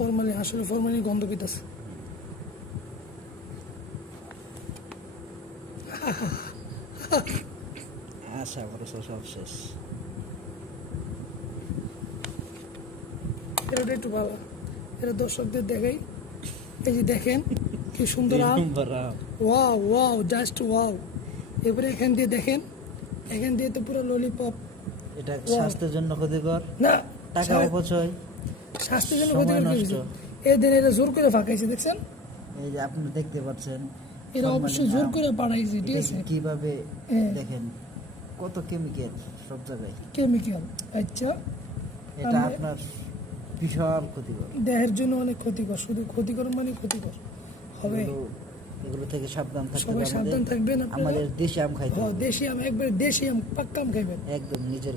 Formalin, আসলে formalin গন্ধ পেতেছে। আশা করছো সব শেষ। এটা একটু ভালো, এটা দর্শকদের দেখাই। এই যে দেখেন কি সুন্দর আম, ওয়াও ওয়াও, জাস্ট ওয়াও। এবারে এখান দিয়ে দেখেন, এখান দিয়ে তো পুরো ললিপপ। এটা স্বাস্থ্যের জন্য ক্ষতিকর, না, টাকা অপচয়, স্বাস্থ্যের জন্য সময় ক্ষতিকর নষ্ট। কিছু। এদের এরা জোর করে ফাঁকাইছে, দেখছেন? এই যে আপনি দেখতে পাচ্ছেন এরা অবশ্যই জোর করে পাঠাইছে, ঠিক আছে? কিভাবে হ্যাঁ। দেখেন কত কেমিক্যাল সব জায়গায়। কেমিক্যাল, আচ্ছা। এটা আপনার বিশাল ক্ষতিকর, দেহের জন্য অনেক ক্ষতিকর, শুধু ক্ষতিকর মানে ক্ষতিকর হবে। এগুলো থেকে সাবধান থাকতে সবাই হবে। সাবধান থাকবেন আপনারা। আমাদের দেশি আম খাইতে হ্যাঁ, হবে, দেশি আম, একবার দেশি আম, পাক্কা আম খাইবেন। একদম নিজের